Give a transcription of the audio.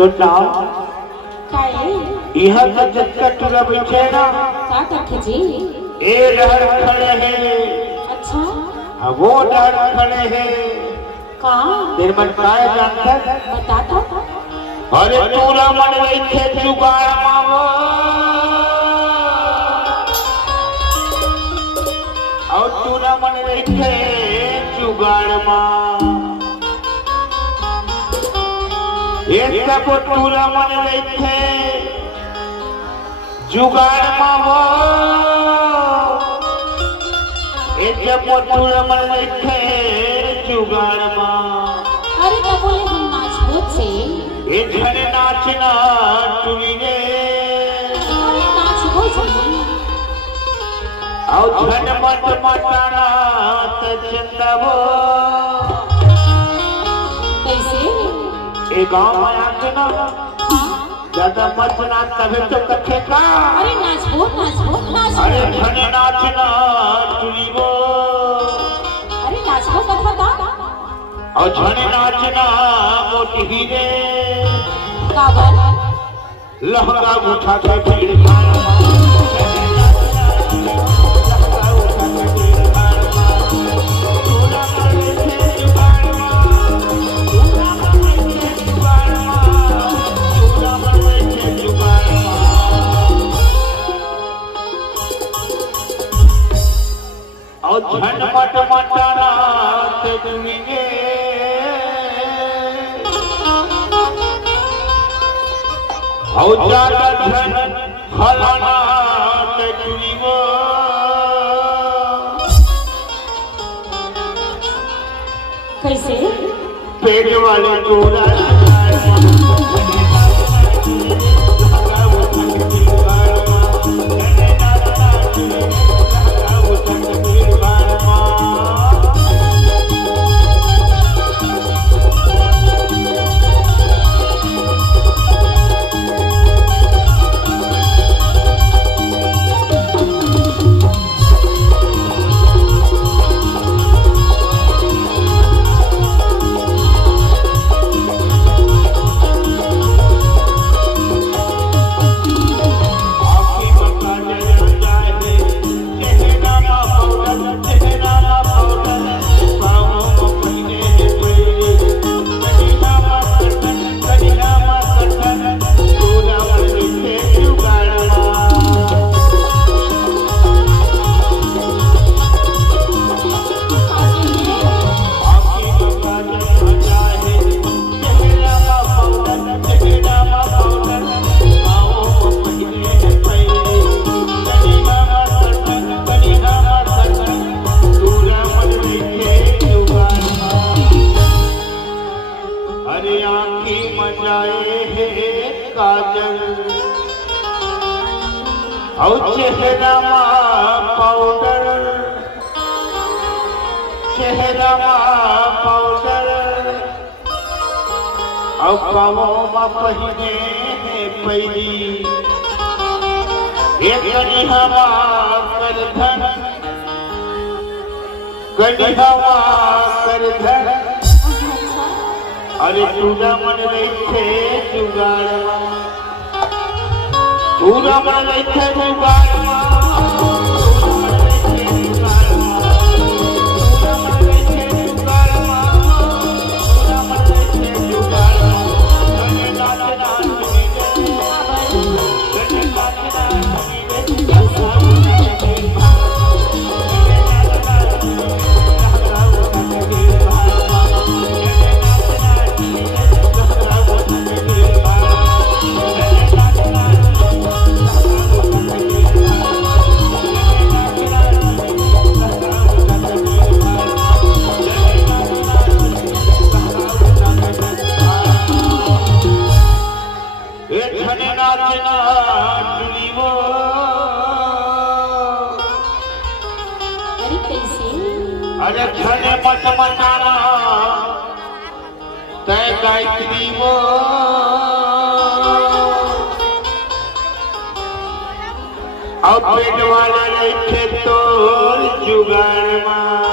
सुनाओ काय यह तो जगत तुला बैठे ना का करके जी ए डर खड़े हैं अच्छा वो डर खड़े हैं का तेरे मन काय जानता बता तो अरे तूला मन बैठे जुगाड़ मावो और तूला मन बैठे जुगाड़ मां एक सब तूला मन बैठे जुगाड़ मावो एक सब तूला मन बैठे जुगाड़ मां अरे तो बोले हम नाच भूत से एक घने नाचना टुली ने अरे नाच भूत से और घन मत मटाना तचंदवो कैसे एक गांव में आजना ज्यादा मत ना तबे तो कथे का अरे नाच भूत अरे घने नाचना टुली वो अरे नाच भूत कथा का और घने नाचना मोटी हीरे काबर लहंगा उठा के भीड़ खाना और झटपट मटाना ते दुनिये और ज्यादा धन फलाना ते दुनियो कैसे पेट वाले चोरा और चेहरा पाउडर और पावों में पहिने पैली एक गनिहवा कर धन अरे तूरा मन रखे जुगाड़ पूरा मन रखे जुगाड़ अरे घने मत मटाना तय गायत्री वो अब पेट वाला रखे तो जुगाड़ मां